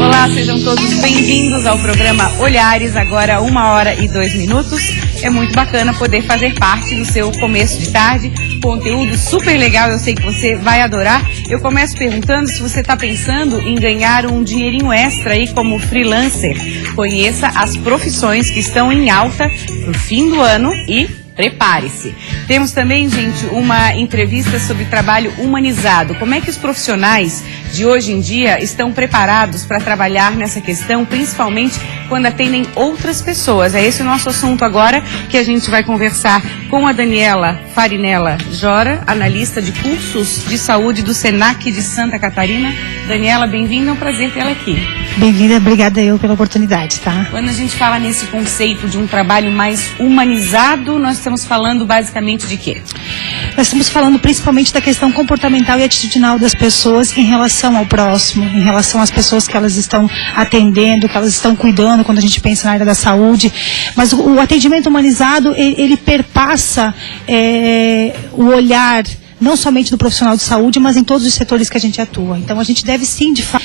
Olá, sejam todos bem-vindos ao programa Olhares, agora 1h02. É muito bacana poder fazer parte do seu começo de tarde, conteúdo super legal, eu sei que você vai adorar. Eu começo perguntando se você está pensando em ganhar um dinheirinho extra aí como freelancer. Conheça as profissões que estão em alta no fim do ano e prepare-se. Temos também, gente, uma entrevista sobre trabalho humanizado. Como é que os profissionais de hoje em dia estão preparados para trabalhar nessa questão, principalmente quando atendem outras pessoas? É esse o nosso assunto agora, que a gente vai conversar com a Daniela Farinella Jora, analista de cursos de saúde do Senac de Santa Catarina. Daniela, bem-vinda, é um prazer tê-la aqui. Bem-vinda, obrigada eu pela oportunidade, tá? Quando a gente fala nesse conceito de um trabalho mais humanizado, nós estamos falando basicamente de quê? Nós estamos falando principalmente da questão comportamental e atitudinal das pessoas em relação ao próximo, em relação às pessoas que elas estão atendendo, que elas estão cuidando quando a gente pensa na área da saúde. Mas o atendimento humanizado, ele perpassa o olhar não somente do profissional de saúde, mas em todos os setores que a gente atua. Então a gente deve sim, de fato,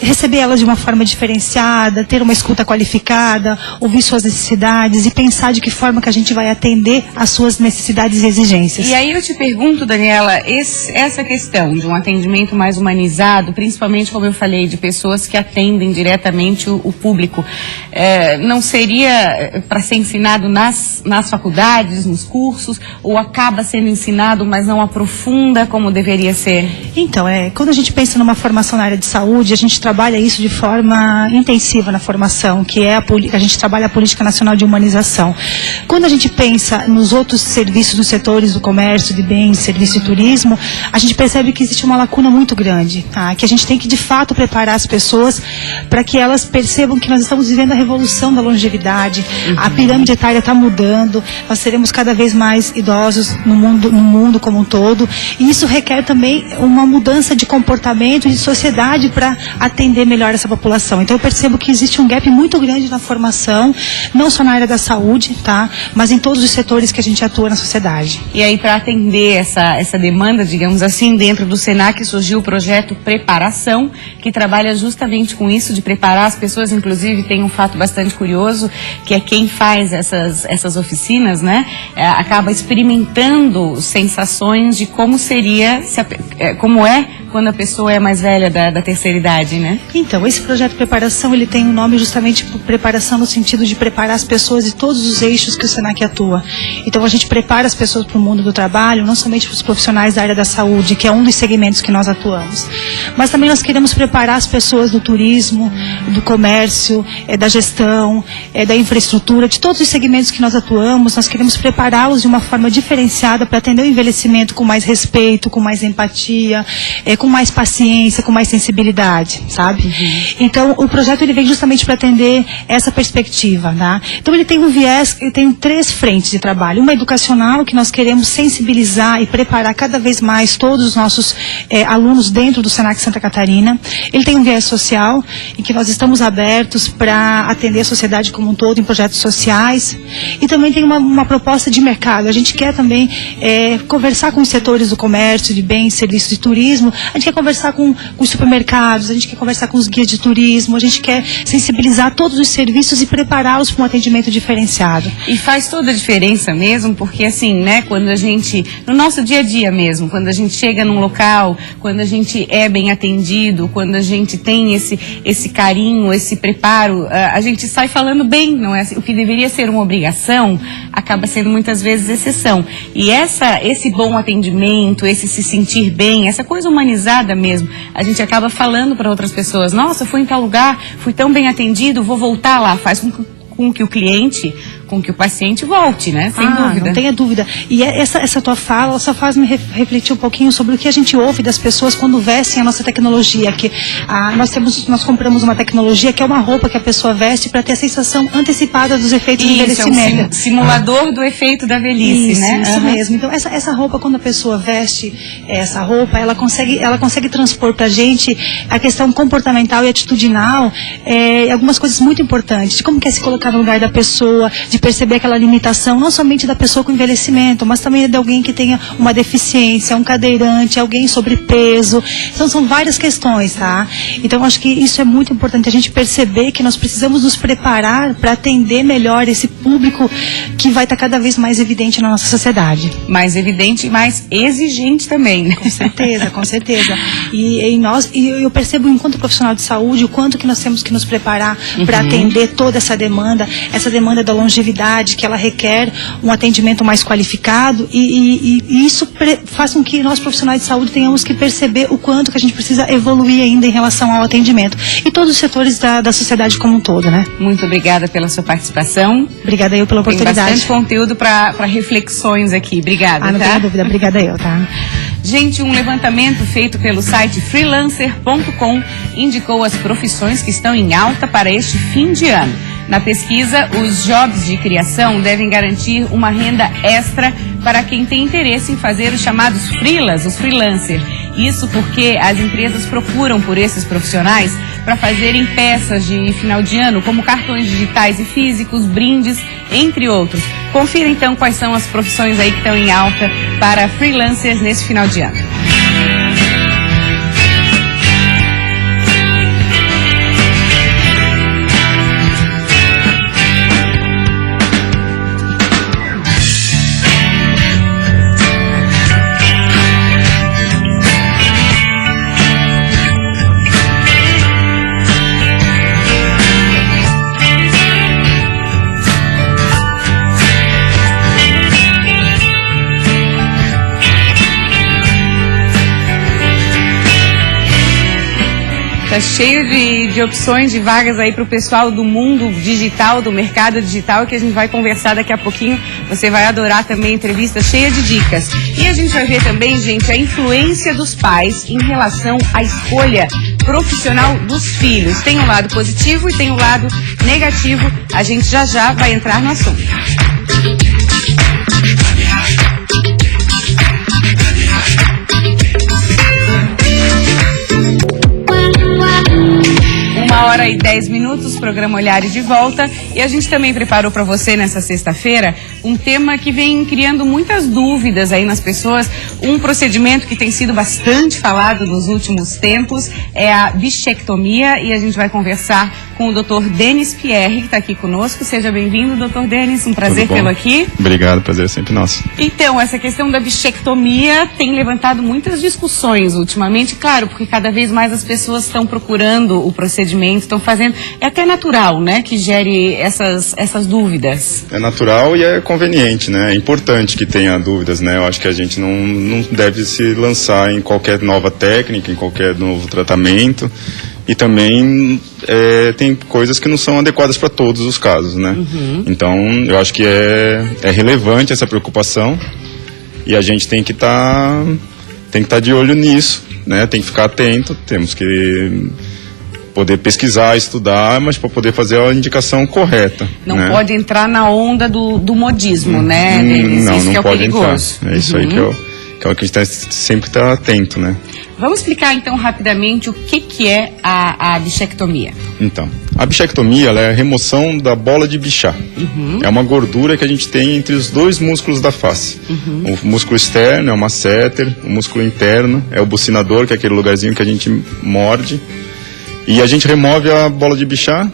receber elas de uma forma diferenciada, ter uma escuta qualificada, ouvir suas necessidades e pensar de que forma que a gente vai atender às suas necessidades e exigências. E aí eu te pergunto, Daniela, essa questão de um atendimento mais humanizado, principalmente, como eu falei, de pessoas que atendem diretamente o público, não seria para ser ensinado nas faculdades, nos cursos, ou acaba sendo ensinado, mas não aprofunda como deveria ser? Então, quando a gente pensa numa formação na área de saúde, a gente trabalha isso de forma intensiva na formação, que é a gente trabalha a Política Nacional de Humanização. Quando a gente pensa nos outros serviços dos setores do comércio, de bens, serviço e turismo, a gente percebe que existe uma lacuna muito grande, tá? Que a gente tem que, de fato, preparar as pessoas para que elas percebam que nós estamos vivendo a revolução da longevidade, a pirâmide etária está mudando, nós seremos cada vez mais idosos no mundo como um todo, e isso requer também uma mudança de comportamento e de sociedade para atender melhor essa população. Então eu percebo que existe um gap muito grande na formação, não só na área da saúde, tá? Mas em todos os setores que a gente atua na sociedade. E aí, para atender essa demanda, digamos assim, dentro do Senac surgiu o projeto Preparação, que trabalha justamente com isso, de preparar as pessoas. Inclusive tem um fato bastante curioso, que é quem faz essas oficinas, né? Acaba experimentando sensações de como seria, como é quando a pessoa é mais velha da terceira idade, né? Então, esse projeto de preparação, ele tem um nome justamente por preparação no sentido de preparar as pessoas de todos os eixos que o Senac atua. Então, a gente prepara as pessoas para o mundo do trabalho, não somente para os profissionais da área da saúde, que é um dos segmentos que nós atuamos, mas também nós queremos preparar as pessoas do turismo, do comércio, da gestão, da infraestrutura, de todos os segmentos que nós atuamos. Nós queremos prepará-los de uma forma diferenciada para atender o envelhecimento com mais respeito, com mais empatia, com mais paciência, com mais sensibilidade, sabe? Então, o projeto ele vem justamente para atender essa perspectiva, tá? Então, ele tem um viés, ele tem 3 frentes de trabalho. Uma educacional, que nós queremos sensibilizar e preparar cada vez mais todos os nossos alunos dentro do Senac Santa Catarina. Ele tem um viés social, em que nós estamos abertos para atender a sociedade como um todo em projetos sociais. E também tem uma proposta de mercado. A gente quer também conversar com os setores do comércio, de bens, serviços e turismo. A gente quer conversar com os supermercados, a gente quer conversar com os guias de turismo, a gente quer sensibilizar todos os serviços e prepará-los para um atendimento diferenciado. E faz toda a diferença mesmo, porque assim, né, quando a gente, no nosso dia a dia mesmo, quando a gente chega num local, quando a gente é bem atendido, quando a gente tem esse carinho, esse preparo, a gente sai falando bem, não é? O que deveria ser uma obrigação, acaba sendo muitas vezes exceção. E esse bom atendimento, esse se sentir bem, essa coisa humanizada mesmo, a gente acaba falando para outras pessoas: nossa, fui em tal lugar, fui tão bem atendido, vou voltar lá. Faz com que o cliente, com que o paciente volte, né? Sem dúvida. Não tenha dúvida. E essa tua fala só faz me refletir um pouquinho sobre o que a gente ouve das pessoas quando vestem a nossa tecnologia. Que nós compramos uma tecnologia que é uma roupa que a pessoa veste para ter a sensação antecipada dos efeitos do envelhecimento. É um simulador do efeito da velhice, né? Isso mesmo. Então, essa roupa, quando a pessoa veste essa roupa, ela consegue transpor pra gente a questão comportamental e atitudinal, algumas coisas muito importantes, de como quer se colocar no lugar da pessoa, de de perceber aquela limitação, não somente da pessoa com envelhecimento, mas também de alguém que tenha uma deficiência, um cadeirante, alguém sobrepeso. Então são várias questões, tá? Então acho que isso é muito importante, a gente perceber que nós precisamos nos preparar para atender melhor esse público que vai estar cada vez mais evidente na nossa sociedade. Mais evidente e mais exigente também, né? Com certeza, com certeza. E eu percebo, enquanto profissional de saúde, o quanto que nós temos que nos preparar para atender toda essa demanda da longevidade, que ela requer um atendimento mais qualificado, e isso faz com que nós, profissionais de saúde, tenhamos que perceber o quanto que a gente precisa evoluir ainda em relação ao atendimento. E todos os setores da sociedade como um todo, né? Muito obrigada pela sua participação. Obrigada eu pela oportunidade. Tem bastante conteúdo para reflexões aqui. Obrigada, não tenho dúvida. Obrigada eu, tá? Gente, um levantamento feito pelo site freelancer.com indicou as profissões que estão em alta para este fim de ano. Na pesquisa, os jobs de criação devem garantir uma renda extra para quem tem interesse em fazer os chamados freelas, os freelancers. Isso porque as empresas procuram por esses profissionais para fazerem peças de final de ano, como cartões digitais e físicos, brindes, entre outros. Confira então quais são as profissões aí que estão em alta para freelancers nesse final de ano. Tá cheio de opções, de vagas aí para o pessoal do mundo digital, do mercado digital, que a gente vai conversar daqui a pouquinho. Você vai adorar também, entrevista cheia de dicas. E a gente vai ver também, gente, a influência dos pais em relação à escolha profissional dos filhos. Tem um lado positivo e tem um lado negativo. A gente já vai entrar no assunto. Hora e 10 minutos, programa Olhares de volta, e a gente também preparou para você nessa sexta-feira um tema que vem criando muitas dúvidas aí nas pessoas. Um procedimento que tem sido bastante falado nos últimos tempos é a bichectomia, e a gente vai conversar com o Dr. Denis Pierre, que está aqui conosco. Seja bem-vindo, Dr. Denis, um prazer tê-lo aqui. Obrigado, prazer é sempre nosso. Então, essa questão da bichectomia tem levantado muitas discussões ultimamente, claro, porque cada vez mais as pessoas estão procurando o procedimento, estão fazendo, é até natural, né, que gere essas dúvidas. É natural e é conveniente, né, é importante que tenha dúvidas, né, eu acho que a gente não deve se lançar em qualquer nova técnica, em qualquer novo tratamento, e também tem coisas que não são adequadas para todos os casos, né, então eu acho que é relevante essa preocupação, e a gente tem que estar de olho nisso, né, tem que ficar atento, temos que poder pesquisar, estudar, mas para poder fazer a indicação correta. Não, né? Pode entrar na onda do modismo, né, Denis? Não, isso não que é pode perigoso. Entrar. É isso aí que é o que a gente sempre está atento, né? Vamos explicar então rapidamente o que é a bichectomia. Então, a bichectomia ela é a remoção da bola de bichar. É uma gordura que a gente tem entre os dois músculos da face. O músculo externo é o masseter, o músculo interno é o bucinador, que é aquele lugarzinho que a gente morde. E a gente remove a bola de bichar,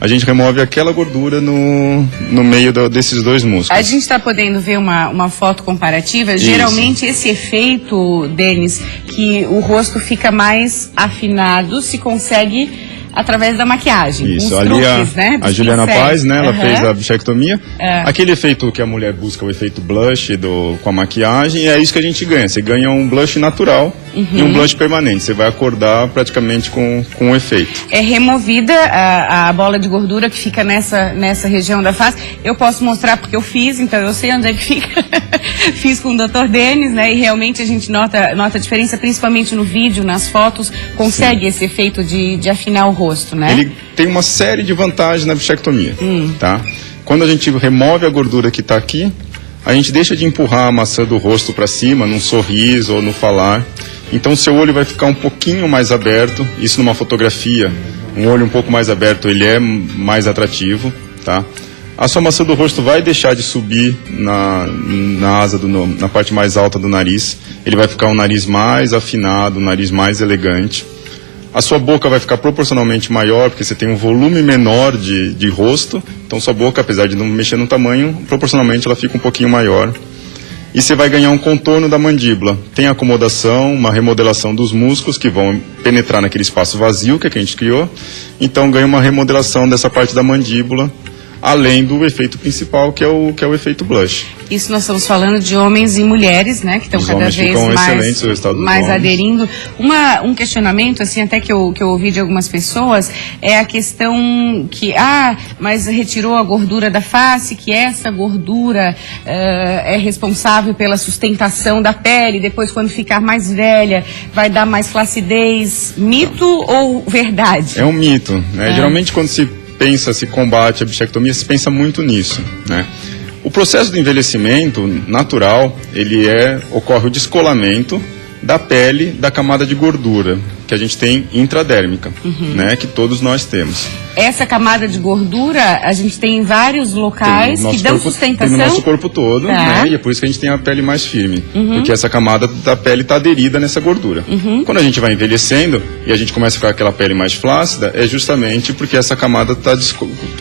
a gente remove aquela gordura no meio desses dois músculos. A gente está podendo ver uma foto comparativa. Isso. Geralmente esse efeito, Denis, que o rosto fica mais afinado, se consegue através da maquiagem. Isso, uns ali truques, né, a Juliana Paz, né, ela fez a bichectomia. Aquele efeito que a mulher busca, o efeito blush com a maquiagem, e é isso que a gente ganha. Você ganha um blush natural e um blush permanente. Você vai acordar praticamente com o efeito. É removida a bola de gordura que fica nessa região da face. Eu posso mostrar porque eu fiz, então eu sei onde é que fica. Fiz com o Dr. Denis, né, e realmente a gente nota a diferença, principalmente no vídeo, nas fotos, consegue esse efeito de afinar o rosto. Né? Ele tem uma série de vantagens na bichectomia, tá? Quando a gente remove a gordura que está aqui, a gente deixa de empurrar a maçã do rosto para cima, num sorriso ou no falar. Então o seu olho vai ficar um pouquinho mais aberto, isso numa fotografia, um olho um pouco mais aberto, ele é mais atrativo, tá? a sua maçã do rosto vai deixar de subir na asa na parte mais alta do nariz. Ele vai ficar um nariz mais afinado, um nariz mais elegante. A sua boca vai ficar proporcionalmente maior, porque você tem um volume menor de rosto. Então sua boca, apesar de não mexer no tamanho, proporcionalmente ela fica um pouquinho maior. E você vai ganhar um contorno da mandíbula. Tem acomodação, uma remodelação dos músculos que vão penetrar naquele espaço vazio que a gente criou. Então ganha uma remodelação dessa parte da mandíbula, além do efeito principal, que é o efeito blush. Isso nós estamos falando de homens e mulheres, né, que estão cada vez mais aderindo. Um questionamento, assim, até que eu ouvi de algumas pessoas, é a questão que, mas retirou a gordura da face, que essa gordura é responsável pela sustentação da pele, depois quando ficar mais velha vai dar mais flacidez. Mito ou verdade? É um mito, né? Geralmente quando se combate a bichectomia, se pensa muito nisso, né? O processo do envelhecimento natural, ocorre o descolamento da pele da camada de gordura que a gente tem intradérmica, né? Que todos nós temos. Essa camada de gordura a gente tem em vários locais que dão sustentação? Tem no nosso corpo todo, né? E é por isso que a gente tem a pele mais firme, porque essa camada da pele está aderida nessa gordura. Quando a gente vai envelhecendo e a gente começa a ficar aquela pele mais flácida, é justamente porque essa camada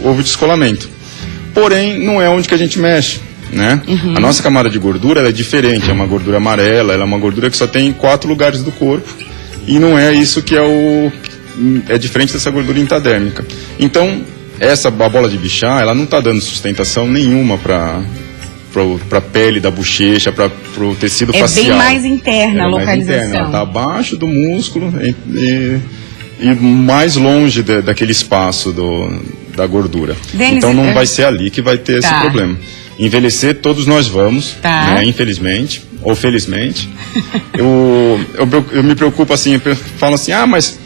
houve descolamento. Porém, não é onde que a gente mexe, né? A nossa camada de gordura ela é diferente, é uma gordura amarela, ela é uma gordura que só tem em 4 lugares do corpo, e não é isso que é diferente dessa gordura intradérmica. Então, a bola de Bichat, ela não está dando sustentação nenhuma para a pele da bochecha, para o tecido facial. É bem mais interna a localização. Mais interna, ela está abaixo do músculo e mais longe daquele espaço da gordura. Denis, então não vai ser ali que vai ter esse problema. Envelhecer todos nós vamos, né, infelizmente ou felizmente. eu me preocupo assim, eu falo assim, mas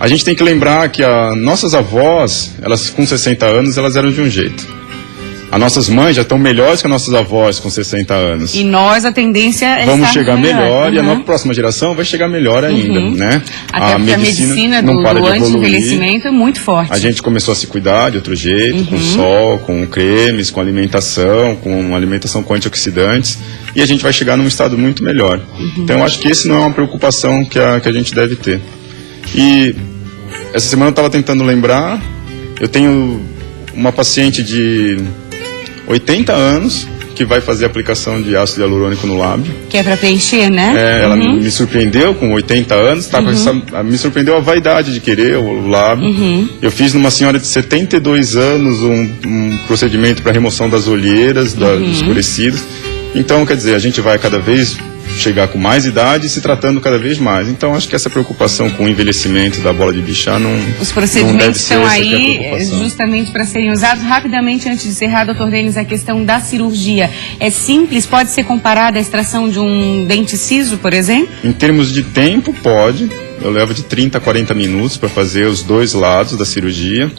a gente tem que lembrar que nossas avós, elas com 60 anos, elas eram de um jeito. As nossas mães já estão melhores que as nossas avós com 60 anos. E nós, a tendência é vamos chegar melhor e a nossa próxima geração vai chegar melhor ainda, né? Até porque a medicina do anti-envelhecimento é muito forte. A gente começou a se cuidar de outro jeito, com sol, com cremes, com alimentação com antioxidantes, e a gente vai chegar num estado muito melhor. Então eu acho que esse não é uma preocupação que a gente deve ter. E essa semana eu estava tentando lembrar, eu tenho uma paciente de 80 anos que vai fazer a aplicação de ácido hialurônico no lábio. Que é para preencher, né? Ela me surpreendeu com 80 anos, me surpreendeu a vaidade de querer o lábio. Eu fiz numa senhora de 72 anos um procedimento para remoção das olheiras, dos escurecidos. Então, quer dizer, a gente vai cada vez chegar com mais idade e se tratando cada vez mais. Então, acho que essa preocupação com o envelhecimento da bola de Bichat não deve ser. Os procedimentos estão aí justamente para serem usados. Rapidamente, antes de encerrar, doutor Denis, a questão da cirurgia. É simples? Pode ser comparada à extração de um dente ciso, por exemplo? Em termos de tempo, pode. Eu levo de 30 a 40 minutos para fazer os 2 lados da cirurgia.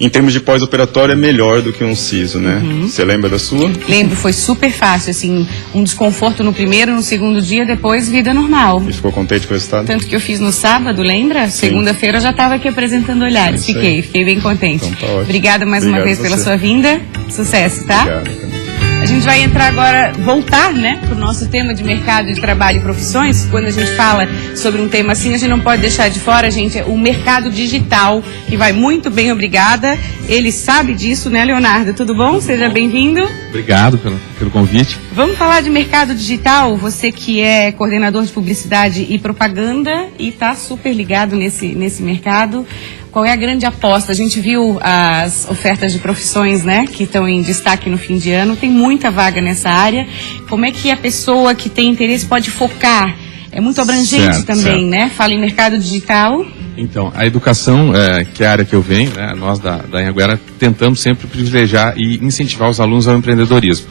Em termos de pós-operatório, é melhor do que um siso, né? Você lembra da sua? Lembro, foi super fácil, assim, um desconforto no primeiro, no segundo dia, depois vida normal. E ficou contente com o resultado? Tanto que eu fiz no sábado, lembra? Segunda-feira eu já estava aqui apresentando Olhares, fiquei bem contente. Então, tá ótimo. Obrigada mais uma vez pela sua vinda, sucesso, tá? Obrigado. A gente vai entrar agora, voltar, né, para o nosso tema de mercado de trabalho e profissões. Quando a gente fala sobre um tema assim, a gente não pode deixar de fora, gente, o mercado digital, que vai muito bem, obrigada. Ele sabe disso, né, Leonardo? Tudo bom? Seja bem-vindo. Obrigado pelo convite. Vamos falar de mercado digital, você que é coordenador de publicidade e propaganda e está super ligado nesse mercado. Qual é a grande aposta? A gente viu as ofertas de profissões, né, que estão em destaque no fim de ano. Tem muita vaga nessa área. Como é que a pessoa que tem interesse pode focar? É muito abrangente também, né? Fala em mercado digital. Então, a educação, que é a área que eu venho, né, nós da Anhanguera tentamos sempre privilegiar e incentivar os alunos ao empreendedorismo.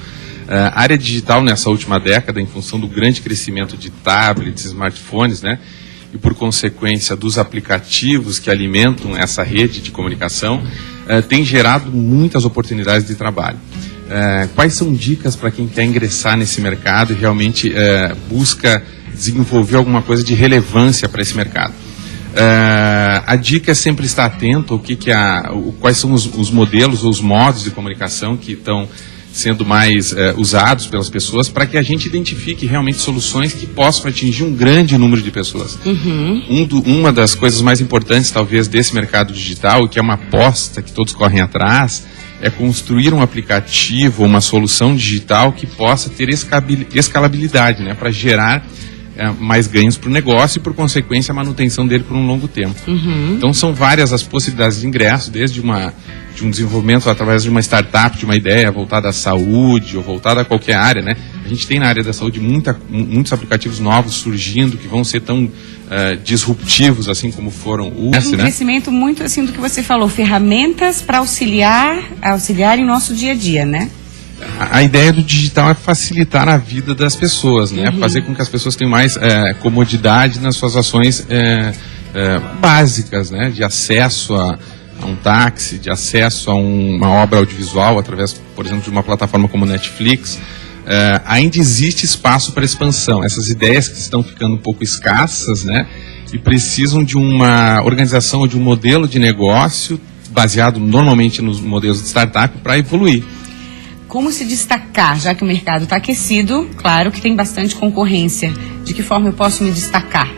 A área digital, nessa última década, em função do grande crescimento de tablets, smartphones, né, e por consequência dos aplicativos que alimentam essa rede de comunicação, tem gerado muitas oportunidades de trabalho. Quais são dicas para quem quer ingressar nesse mercado e realmente busca desenvolver alguma coisa de relevância para esse mercado? A dica é sempre estar atento ao quais são os modelos ou os modos de comunicação que estão sendo mais usados pelas pessoas, para que a gente identifique realmente soluções que possam atingir um grande número de pessoas. Uma das coisas mais importantes, talvez, desse mercado digital, que é uma aposta que todos correm atrás, é construir um aplicativo, uma solução digital que possa ter escalabilidade, né, para gerar mais ganhos para o negócio e, por consequência, a manutenção dele por um longo tempo. Então, são várias as possibilidades de ingresso, desde de um desenvolvimento através de uma startup, de uma ideia voltada à saúde ou voltada a qualquer área, né? A gente tem na área da saúde muitos aplicativos novos surgindo que vão ser tão disruptivos assim como foram um crescimento muito assim do que você falou, ferramentas para auxiliar em nosso dia a dia, né? A ideia do digital é facilitar a vida das pessoas, né? Fazer com que as pessoas tenham mais comodidade nas suas ações básicas, né? De acesso a um táxi, de acesso a uma obra audiovisual através, por exemplo, de uma plataforma como Netflix. Ainda existe espaço para expansão. Essas ideias que estão ficando um pouco escassas, né? E precisam de uma organização ou de um modelo de negócio baseado normalmente nos modelos de startup para evoluir. Como se destacar, já que o mercado está aquecido? Claro que tem bastante concorrência. De que forma eu posso me destacar?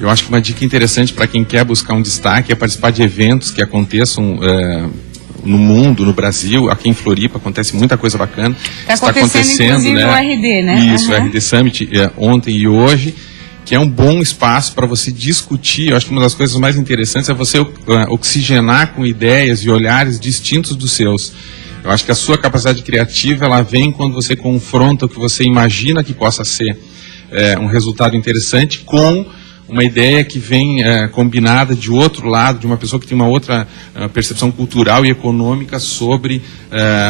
Eu acho que uma dica interessante para quem quer buscar um destaque é participar de eventos que aconteçam no mundo, no Brasil. Aqui em Floripa acontece muita coisa bacana. Está acontecendo inclusive, né? O RD, né? Isso, o RD Summit ontem e hoje, que é um bom espaço para você discutir. Eu acho que uma das coisas mais interessantes é você oxigenar com ideias e olhares distintos dos seus. Eu acho que a sua capacidade criativa, ela vem quando você confronta o que você imagina que possa ser um resultado interessante com uma ideia que vem combinada de outro lado, de uma pessoa que tem uma outra percepção cultural e econômica sobre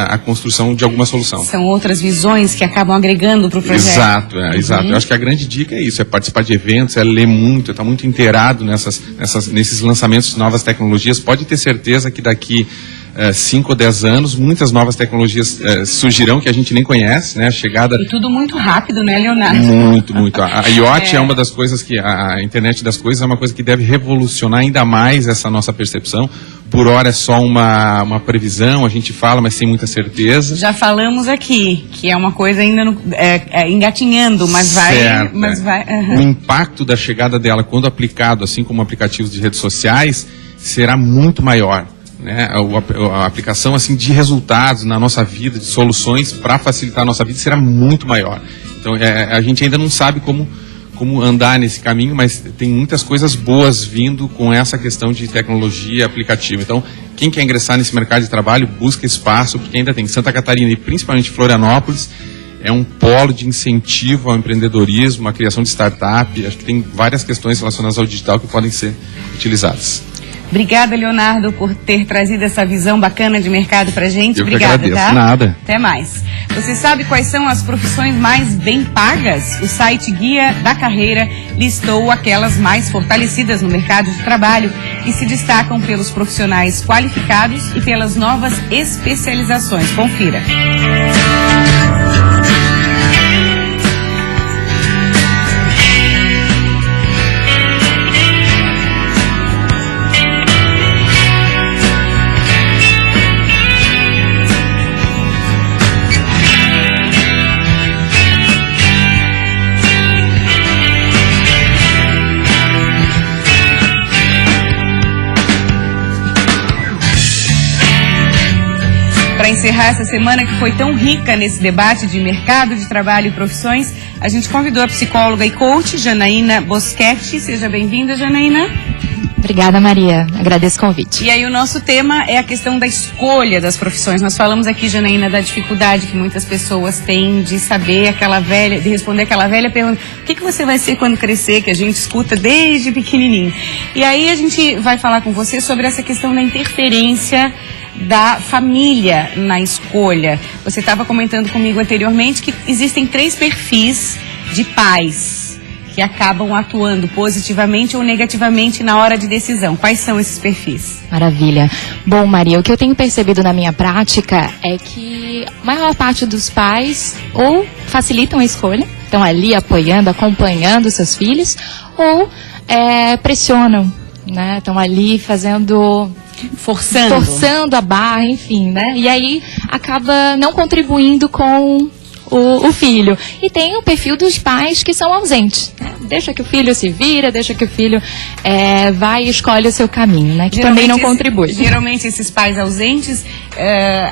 a construção de alguma solução. São outras visões que acabam agregando para o projeto. Exato, exato. Eu acho que a grande dica é isso, é participar de eventos, é ler muito, é estar muito inteirado nesses lançamentos de novas tecnologias. Pode ter certeza que daqui 5 ou 10 anos, muitas novas tecnologias surgirão que a gente nem conhece, né? A chegada... E tudo muito rápido, né, Leonardo? Muito. A IoT é uma das coisas que... A internet das coisas é uma coisa que deve revolucionar ainda mais essa nossa percepção. Por hora é só uma previsão, a gente fala, mas sem muita certeza. Já falamos aqui, que é uma coisa ainda engatinhando, mas vai... O impacto da chegada dela, quando aplicado, assim como aplicativos de redes sociais, será muito maior. Né, a aplicação assim, de resultados na nossa vida, de soluções para facilitar a nossa vida será muito maior. Então a gente ainda não sabe como andar nesse caminho, mas tem muitas coisas boas vindo com essa questão de tecnologia aplicativa. Então quem quer ingressar nesse mercado de trabalho, busca espaço, porque ainda tem Santa Catarina e principalmente Florianópolis, é um polo de incentivo ao empreendedorismo, à criação de startup. Acho que tem várias questões relacionadas ao digital que podem ser utilizadas. Obrigada, Leonardo, por ter trazido essa visão bacana de mercado pra gente. Eu Obrigada, que agradeço. Tá? Nada. Até mais. Você sabe quais são as profissões mais bem pagas? O site Guia da Carreira listou aquelas mais fortalecidas no mercado de trabalho e se destacam pelos profissionais qualificados e pelas novas especializações. Confira. Para encerrar essa semana que foi tão rica nesse debate de mercado de trabalho e profissões, a gente convidou a psicóloga e coach Janaína Boschetti. Seja bem-vinda, Janaína. Obrigada, Maria. Agradeço o convite. E aí o nosso tema é a questão da escolha das profissões. Nós falamos aqui, Janaína, da dificuldade que muitas pessoas têm de saber de responder aquela velha pergunta: o que você vai ser quando crescer? Que a gente escuta desde pequenininho. E aí a gente vai falar com você sobre essa questão da interferência da família na escolha. Você estava comentando comigo anteriormente que existem 3 perfis de pais que acabam atuando positivamente ou negativamente na hora de decisão. Quais são esses perfis? Maravilha. Bom, Maria, o que eu tenho percebido na minha prática é que a maior parte dos pais ou facilitam a escolha, estão ali apoiando, acompanhando seus filhos, ou pressionam, né? Estão ali forçando a barra, enfim, né? E aí acaba não contribuindo com o filho. E tem o perfil dos pais que são ausentes, né? Deixa que o filho se vira, deixa que o filho vai e escolhe o seu caminho, né? Que também não contribui. Geralmente esses pais ausentes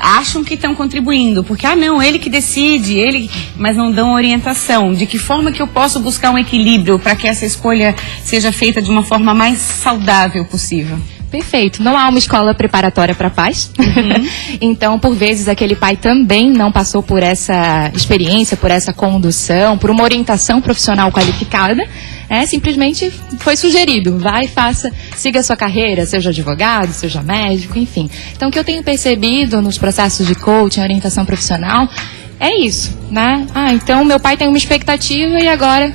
acham que estão contribuindo, porque, não, ele que decide, mas não dão orientação. De que forma que eu posso buscar um equilíbrio para que essa escolha seja feita de uma forma mais saudável possível? Perfeito. Não há uma escola preparatória para pais. Então, por vezes, aquele pai também não passou por essa experiência, por essa condução, por uma orientação profissional qualificada. Simplesmente foi sugerido. Vai, faça, siga a sua carreira, seja advogado, seja médico, enfim. Então, o que eu tenho percebido nos processos de coaching, orientação profissional, é isso, né? Então, meu pai tem uma expectativa e agora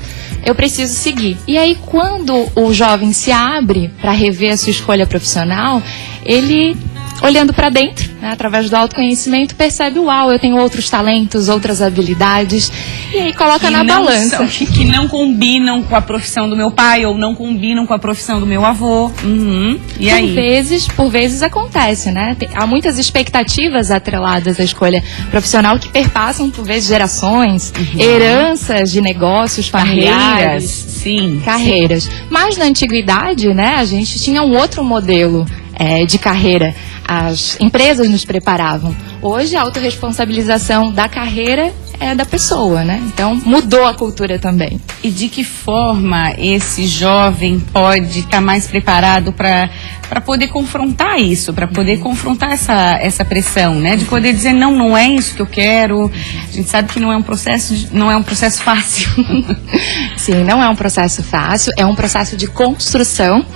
eu preciso seguir. E aí, quando o jovem se abre para rever a sua escolha profissional, ele, olhando para dentro, né, através do autoconhecimento, percebe, uau, eu tenho outros talentos, outras habilidades, e aí coloca na balança. Que não combinam com a profissão do meu pai, ou não combinam com a profissão do meu avô. E aí? Por vezes acontece, né? Há muitas expectativas atreladas à escolha profissional que perpassam, por vezes, gerações, heranças de negócios familiares. Carreiras. Mas na antiguidade, né, a gente tinha um outro modelo de carreira. As empresas nos preparavam. Hoje, a autorresponsabilização da carreira é da pessoa, né? Então, mudou a cultura também. E de que forma esse jovem pode estar mais preparado para poder confrontar isso, para poder confrontar essa pressão, né? De poder dizer, não é isso que eu quero. A gente sabe que não é um processo fácil. Sim, não é um processo fácil, é um processo de construção.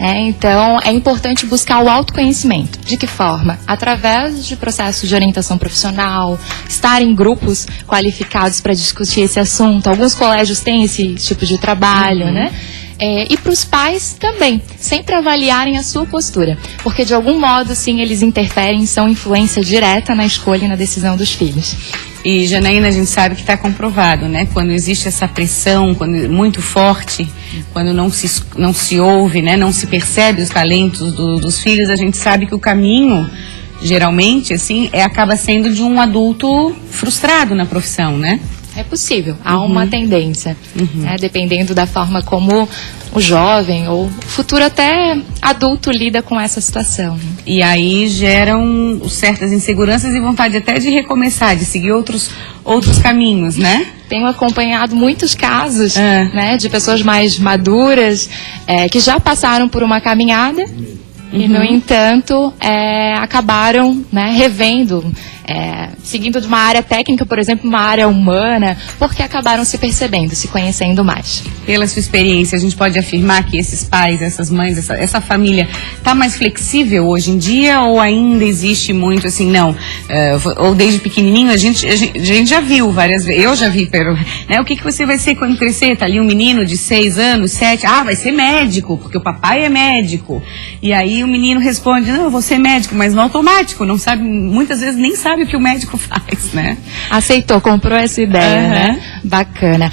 Então, é importante buscar o autoconhecimento. De que forma? Através de processos de orientação profissional, estar em grupos qualificados para discutir esse assunto. Alguns colégios têm esse tipo de trabalho, né? E para os pais também, sempre avaliarem a sua postura. Porque, de algum modo, sim, eles interferem, são influência direta na escolha e na decisão dos filhos. E, Janaína, a gente sabe que está comprovado, né? Quando existe essa pressão muito forte, quando não se ouve, né? Não se percebe os talentos dos filhos, a gente sabe que o caminho, geralmente, assim, acaba sendo de um adulto frustrado na profissão, né? É possível, há uma tendência, né? Dependendo da forma como o jovem ou o futuro até adulto lida com essa situação. E aí geram certas inseguranças e vontade até de recomeçar, de seguir outros caminhos, né? Tenho acompanhado muitos casos, né, de pessoas mais maduras que já passaram por uma caminhada e, no entanto, acabaram, né, revendo, seguindo de uma área técnica, por exemplo, uma área humana, porque acabaram se percebendo, se conhecendo mais. Pela sua experiência, a gente pode afirmar que esses pais, essas mães, essa família está mais flexível hoje em dia, ou ainda existe muito assim, ou desde pequenininho, a gente já viu várias vezes, eu já vi, né, o que você vai ser quando crescer? Tá ali um menino de 6 anos, 7, vai ser médico, porque o papai é médico. E aí o menino responde, não, eu vou ser médico, mas no automático, não sabe, muitas vezes nem sabe o que o médico faz, né? Aceitou, comprou essa ideia, né? Bacana.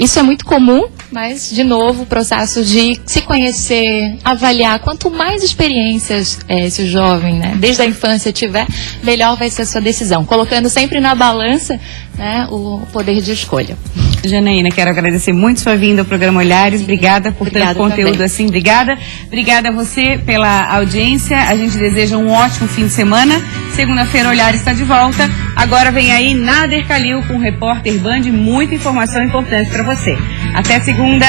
Isso é muito comum, mas, de novo, o processo de se conhecer, avaliar. Quanto mais experiências esse jovem, né, desde a infância tiver, melhor vai ser a sua decisão. Colocando sempre na balança, né, o poder de escolha. Janaína, quero agradecer muito sua vinda ao programa Olhares. Obrigada por tanto conteúdo também. Assim. Obrigada. Obrigada a você pela audiência. A gente deseja um ótimo fim de semana. Segunda-feira, Olhares está de volta. Agora vem aí Nader Kalil com o repórter Band. Muita informação importante para você. Até segunda.